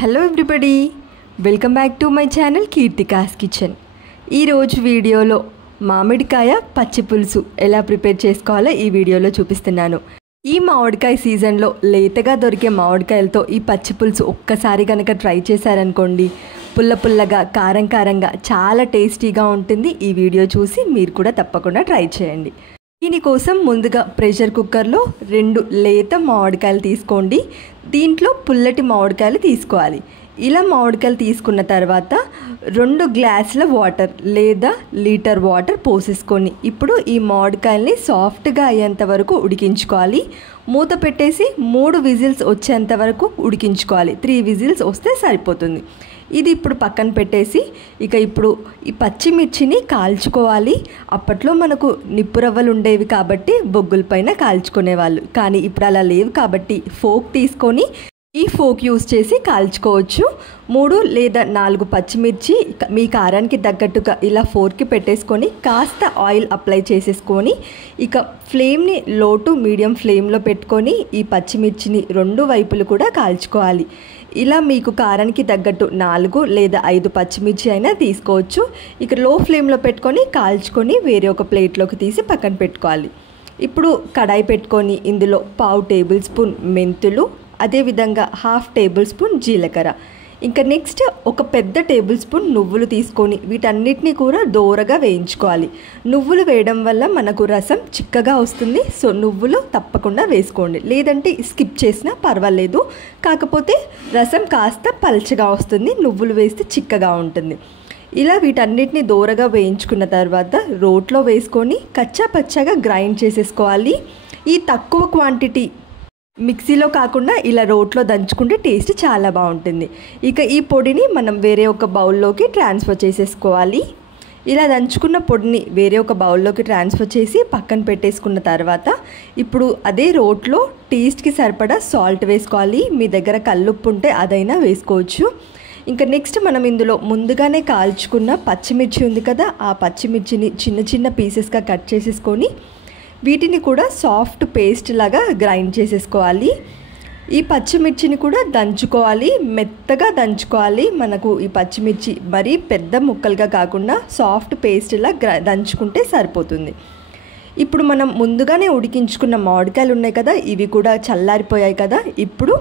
Hello everybody, welcome back to my channel Keerthika's kitchen. ఈరోజు వీడియోలో మామిడికాయ పచ్చి పులుసు ఎలా ప్రిపేర్ చేసుకోవాలో ఈ వీడియోలో చూపిస్తున్నాను. ఈ మామిడికాయ సీజన్లో లేతగా దొరికే మామిడికాయలతో ఈ పచ్చి పులుసు ఒక్కసారి కనుక ట్రై చేశారనుకోండి, పుల్ల పుల్లగా కారం కారంగా చాలా టేస్టీగా ఉంటుంది. ఈ వీడియో చూసి మీరు కూడా తప్పకుండా ట్రై చేయండి. దీనికోసం ముందుగా ప్రెషర్ కుక్కర్లో 2 లేత మామిడికాయలు తీసుకోండి. దీంట్లో పుల్లటి మామిడికాయలు తీసుకోవాలి. ఇలా మామిడికాయలు తీసుకున్న తర్వాత 2 గ్లాసుల వాటర్ లేదా లీటర్ వాటర్ పోసేసుకొని ఇప్పుడు ఈ మామిడికాయల్ని సాఫ్ట్గా అయ్యేంత వరకు ఉడికించుకోవాలి. మూత పెట్టేసి 3 విజిల్స్ వచ్చేంత వరకు ఉడికించుకోవాలి. 3 విజిల్స్ వస్తే సరిపోతుంది. ఇది ఇప్పుడు పక్కన పెట్టేసి ఇక ఇప్పుడు ఈ పచ్చిమిర్చిని కాల్చుకోవాలి. అప్పట్లో మనకు నిప్పు రవ్వలు ఉండేవి కాబట్టి బొగ్గుల పైన కాల్చుకునేవాళ్ళు, కానీ ఇప్పుడు అలా లేవు కాబట్టి ఫోక్ తీసుకొని ఈ ఫోక్ యూస్ చేసి కాల్చుకోవచ్చు. 3 లేదా 4 పచ్చిమిర్చి మీ కారానికి తగ్గట్టుగా ఇలా ఫోర్కి పెట్టేసుకొని కాస్త ఆయిల్ అప్లై చేసేసుకొని ఇక ఫ్లేమ్ని లో టు మీడియం ఫ్లేమ్లో పెట్టుకొని ఈ పచ్చిమిర్చిని 2 వైపులు కూడా కాల్చుకోవాలి. ఇలా మీకు కారానికి తగ్గట్టు 4 లేదా 5 పచ్చిమిర్చి అయినా తీసుకోవచ్చు. ఇక లో ఫ్లేమ్లో పెట్టుకొని కాల్చుకొని వేరే ఒక ప్లేట్లోకి తీసి పక్కన పెట్టుకోవాలి. ఇప్పుడు కడాయి పెట్టుకొని ఇందులో 1/2 టేబుల్ స్పూన్ మెంతులు, అదేవిధంగా 1/2 టేబుల్ స్పూన్ జీలకర్ర, ఇంకా నెక్స్ట్ ఒక పెద్ద టేబుల్ స్పూన్ నువ్వులు తీసుకొని వీటన్నిటిని కూడా దోరగా వేయించుకోవాలి. నువ్వులు వేయడం వల్ల మనకు రసం చిక్కగా వస్తుంది. సో నువ్వులు తప్పకుండా వేసుకోండి, లేదంటే స్కిప్ చేసినా పర్వాలేదు. కాకపోతే రసం కాస్త పల్చగా వస్తుంది, నువ్వులు వేస్తే చిక్కగా ఉంటుంది. ఇలా వీటన్నిటిని దోరగా వేయించుకున్న తర్వాత రోట్లో వేసుకొని కచ్చా పచ్చగా గ్రైండ్ చేసేసుకోవాలి. ఈ తక్కువ క్వాంటిటీ మిక్సీలో కాకుండా ఇలా రోట్లో దంచుకుంటే టేస్ట్ చాలా బాగుంటుంది. ఇక ఈ పొడిని మనం వేరే ఒక బౌల్లోకి ట్రాన్స్ఫర్ చేసేసుకోవాలి. ఇలా దంచుకున్న పొడిని వేరే ఒక బౌల్లోకి ట్రాన్స్ఫర్ చేసి పక్కన పెట్టేసుకున్న తర్వాత ఇప్పుడు అదే రోట్లో టేస్ట్కి సరిపడా సాల్ట్ వేసుకోవాలి. మీ దగ్గర కల్లుప్పు ఉంటే అదైనా వేసుకోవచ్చు. ఇంకా నెక్స్ట్ మనం ఇందులో ముందుగానే కాల్చుకున్న పచ్చిమిర్చి ఉంది కదా, ఆ పచ్చిమిర్చిని చిన్న చిన్న పీసెస్గా కట్ చేసేసుకొని వీటిని కూడా సాఫ్ట్ పేస్ట్ లాగా గ్రైండ్ చేసేసుకోవాలి. ఈ పచ్చిమిర్చిని కూడా దంచుకోవాలి, మెత్తగా దంచుకోవాలి. మనకు ఈ పచ్చిమిర్చి మరీ పెద్ద ముక్కలుగా కాకుండా సాఫ్ట్ పేస్ట్లా దంచుకుంటే సరిపోతుంది. ఇప్పుడు మనం ముందుగానే ఉడికించుకున్న మామిడికాయలు ఉన్నాయి కదా, ఇవి కూడా చల్లారిపోయాయి కదా. ఇప్పుడు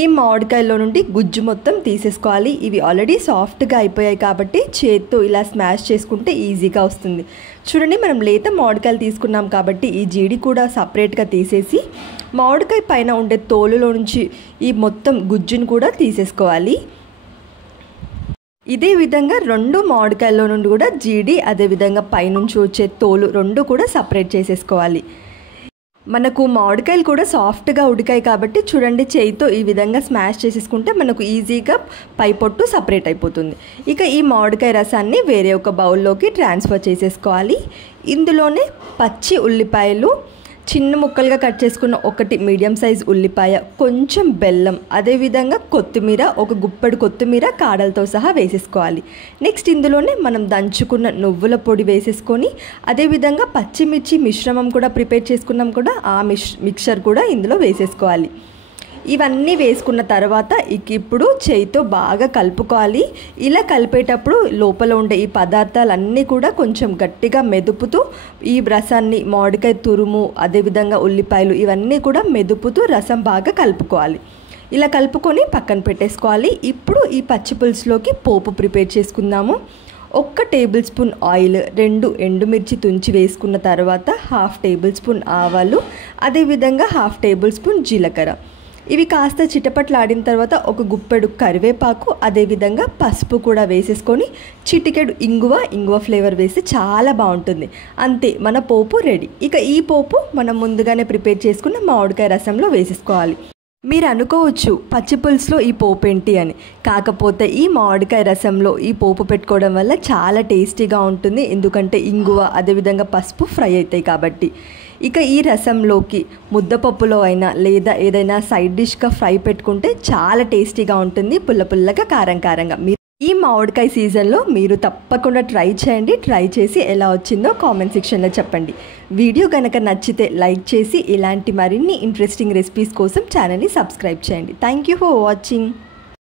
ఈ మామిడికాయలో నుండి గుజ్జు మొత్తం తీసేసుకోవాలి. ఇవి ఆల్రెడీ సాఫ్ట్గా అయిపోయాయి కాబట్టి చేత్తో ఇలా స్మాష్ చేసుకుంటే ఈజీగా వస్తుంది. చూడండి, మనం లేత మామిడికాయలు తీసుకున్నాం కాబట్టి ఈ జీడి కూడా సపరేట్గా తీసేసి మామిడికాయ పైన ఉండే తోలులో నుంచి ఈ మొత్తం గుజ్జును కూడా తీసేసుకోవాలి. ఇదే విధంగా 2 మామిడికాయల్లో నుండి కూడా జీడి అదేవిధంగా పైనుంచి వచ్చే తోలు 2 కూడా సపరేట్ చేసేసుకోవాలి. మనకు మామిడికాయలు కూడా సాఫ్ట్గా ఉడికాయి కాబట్టి చూడండి, చేయితో ఈ విధంగా స్మాష్ చేసేసుకుంటే మనకు ఈజీగా పై పొట్టు సపరేట్ అయిపోతుంది. ఇక ఈ మామిడికాయ రసాన్ని వేరే ఒక బౌల్లోకి ట్రాన్స్ఫర్ చేసేసుకోవాలి. ఇందులోనే పచ్చి ఉల్లిపాయలు చిన్న ముక్కలుగా కట్ చేసుకున్న 1 మీడియం సైజ్ ఉల్లిపాయ, కొంచెం బెల్లం, అదేవిధంగా కొత్తిమీర, ఒక గుప్పెడు కొత్తిమీర కాడలతో సహా వేసేసుకోవాలి. నెక్స్ట్ ఇందులోనే మనం దంచుకున్న నువ్వుల పొడి వేసేసుకొని అదేవిధంగా పచ్చిమిర్చి మిశ్రమం కూడా ప్రిపేర్ చేసుకున్నాం కూడా, ఆ మిక్చర్ కూడా ఇందులో వేసేసుకోవాలి. ఇవన్నీ వేసుకున్న తర్వాత ఇప్పుడు చేయితో బాగా కలుపుకోవాలి. ఇలా కలిపేటప్పుడు లోపల ఉండే ఈ పదార్థాలన్నీ కూడా కొంచెం గట్టిగా మెదుపుతూ ఈ రసాన్ని, మామిడికాయ తురుము అదేవిధంగా ఉల్లిపాయలు ఇవన్నీ కూడా మెదుపుతూ రసం బాగా కలుపుకోవాలి. ఇలా కలుపుకొని పక్కన పెట్టేసుకోవాలి. ఇప్పుడు ఈ పచ్చి పులుసులోకి పోపు ప్రిపేర్ చేసుకుందాము. 1 టేబుల్ స్పూన్ ఆయిల్, 2 ఎండుమిర్చి తుంచి వేసుకున్న తర్వాత 1/2 టేబుల్ స్పూన్ ఆవాలు, అదేవిధంగా 1/2 టేబుల్ స్పూన్ జీలకర్ర. ఇవి కాస్త చిటపట్లాడిన తర్వాత ఒక గుప్పెడు కరివేపాకు అదేవిధంగా పసుపు కూడా వేసేసుకొని చిటికెడు ఇంగువ ఫ్లేవర్ వేస్తే చాలా బాగుంటుంది. అంతే, మన పోపు రెడీ. ఇక ఈ పోపు మనం ముందుగానే ప్రిపేర్ చేసుకున్న మామిడికాయ రసంలో వేసేసుకోవాలి. మీరు అనుకోవచ్చు పచ్చి పులుసులో ఈ పోపు ఏంటి అని, కాకపోతే ఈ మామిడికాయ రసంలో ఈ పోపు పెట్టుకోవడం వల్ల చాలా టేస్టీగా ఉంటుంది. ఎందుకంటే ఇంగువ అదేవిధంగా పసుపు ఫ్రై అవుతాయి కాబట్టి. ఇక ఈ రసంలోకి ముద్దపప్పులో అయినా లేదా ఏదైనా సైడ్ డిష్గా ఫ్రై పెట్టుకుంటే చాలా టేస్టీగా ఉంటుంది, పుల్ల పుల్లగా కారం కారంగా. ఈ మామిడికాయ సీజన్లో మీరు తప్పకుండా ట్రై చేయండి. ట్రై చేసి ఎలా వచ్చిందో కామెంట్ సెక్షన్లో చెప్పండి. వీడియో కనుక నచ్చితే లైక్ చేసి ఇలాంటి మరిన్ని ఇంట్రెస్టింగ్ రెసిపీస్ కోసం ఛానల్ని సబ్స్క్రైబ్ చేయండి. Thank you for watching.